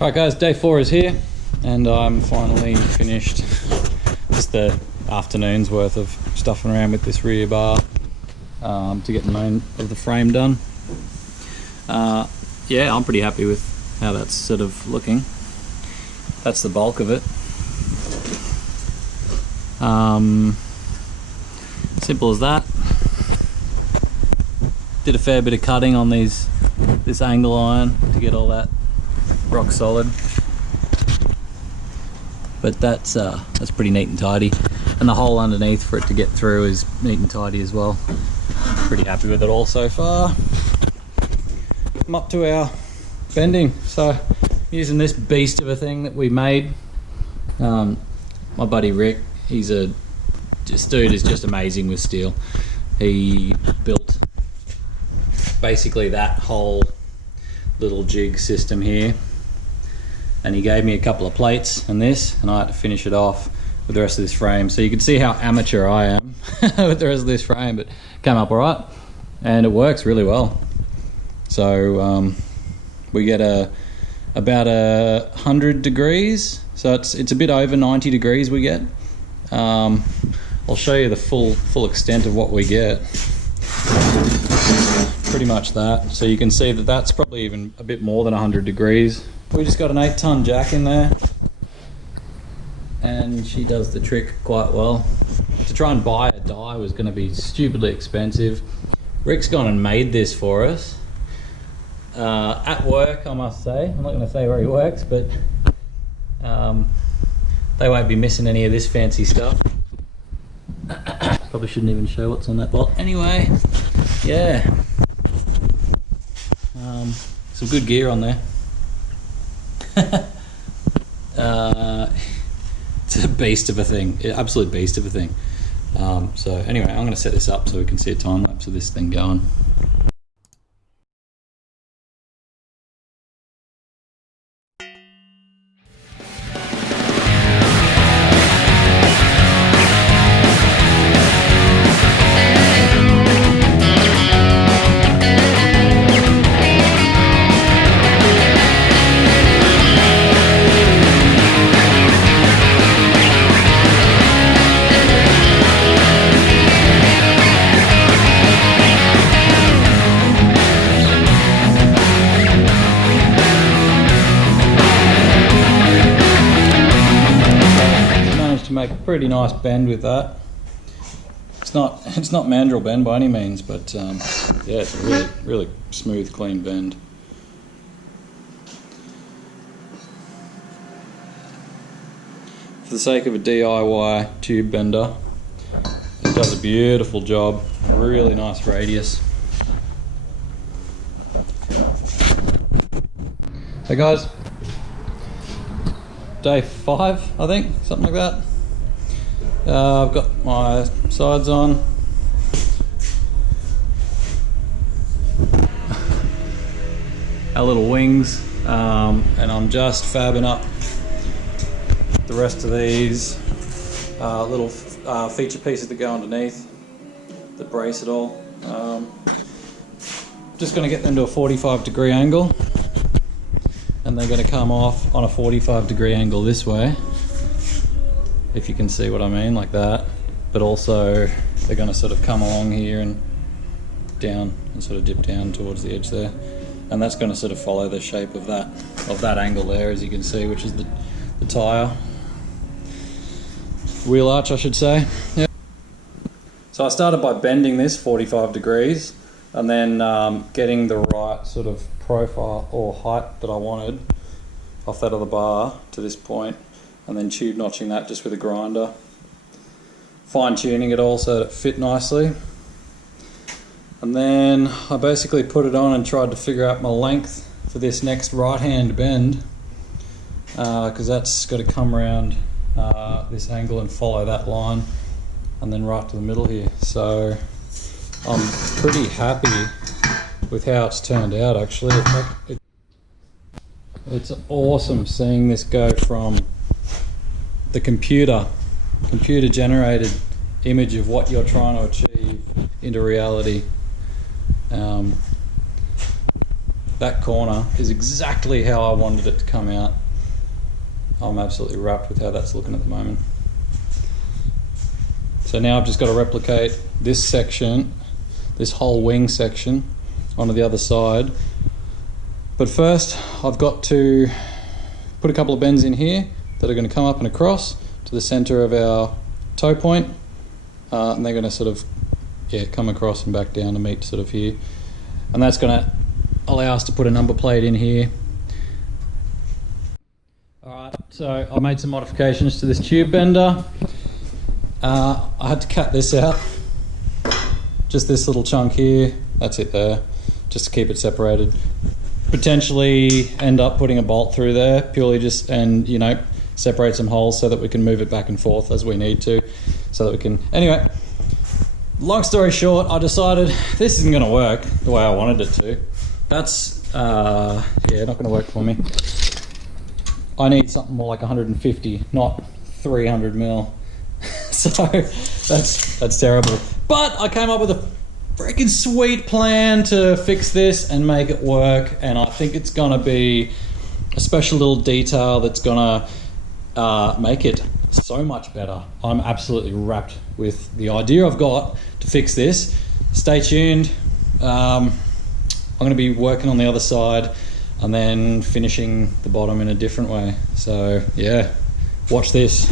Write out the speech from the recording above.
Alright guys, day 4 is here and I'm finally finished just the afternoon's worth of stuffing around with this rear bar to get the main of the frame done. Yeah, I'm pretty happy with how that's sort of looking. That's the bulk of it. Simple as that. Did a fair bit of cutting on this angle iron to get all that rock solid, but that's pretty neat and tidy, and the hole underneath for it to get through is neat and tidy as well. Pretty happy with it all so far. I'm up to our bending, so using this beast of a thing that we made. My buddy Rick, this dude is just amazing with steel. He built basically that whole little jig system here, and he gave me a couple of plates and this, and I had to finish it off with the rest of this frame. So you can see how amateur I am with the rest of this frame, but came up alright and it works really well. So we get about 100 degrees, so it's a bit over 90 degrees we get. I'll show you the full extent of what we get. Pretty much that. So you can see that that's probably even a bit more than 100 degrees. We just got an 8-ton jack in there, and she does the trick quite well. To try and buy a die was going to be stupidly expensive. Rick's gone and made this for us at work, I must say. I'm not going to say where he works, but they won't be missing any of this fancy stuff. Probably shouldn't even show what's on that bolt. Anyway, yeah, some good gear on there. It's a beast of a thing, absolute beast of a thing. So anyway, I'm going to set this up so we can see a time lapse of this thing going. Make a pretty nice bend with that. It's not mandrel bend by any means, but yeah, it's a really smooth, clean bend. For the sake of a DIY tube bender, it does a beautiful job. A really nice radius. Hey guys, day 5, I think, something like that. I've got my sides on. Our little wings, and I'm just fabbing up the rest of these little feature pieces that go underneath that brace it all. Just going to get them to a 45-degree angle, and they're going to come off on a 45-degree angle this way, if you can see what I mean, like that. But also they're going to sort of come along here and down and sort of dip down towards the edge there, and that's going to sort of follow the shape of that angle there, as you can see, which is the tyre wheel arch, I should say. Yeah. So I started by bending this 45 degrees and then getting the right sort of profile or height that I wanted off that other bar to this point, and then tube notching that just with a grinder, fine tuning it all so that it fit nicely. And then I basically put it on and tried to figure out my length for this next right hand bend, because that's got to come around this angle and follow that line and then right to the middle here. So I'm pretty happy with how it's turned out, actually. It's awesome seeing this go from the computer generated image of what you're trying to achieve into reality. that corner is exactly how I wanted it to come out. I'm absolutely wrapped with how that's looking at the moment. So now I've just got to replicate this section, this whole wing section, onto the other side. But first I've got to put a couple of bends in here that are going to come up and across to the center of our toe point, and they're going to sort of come across and back down to meet sort of here, and that's going to allow us to put a number plate in here. Alright, so I made some modifications to this tube bender. I had to cut this out, just this little chunk here, that's it there, just to keep it separated. Potentially end up putting a bolt through there, purely just, and you know, separate some holes so that we can move it back and forth as we need to, so that we can, anyway, long story short, I decided this isn't going to work the way I wanted it to. That's, not going to work for me. I need something more like 150, not 300 mil. So that's terrible. But I came up with a freaking sweet plan to fix this and make it work, and I think it's gonna be a special little detail that's gonna make it so much better. I'm absolutely wrapped with the idea I've got to fix this. Stay tuned. I'm gonna be working on the other side and then finishing the bottom in a different way. So yeah, watch this.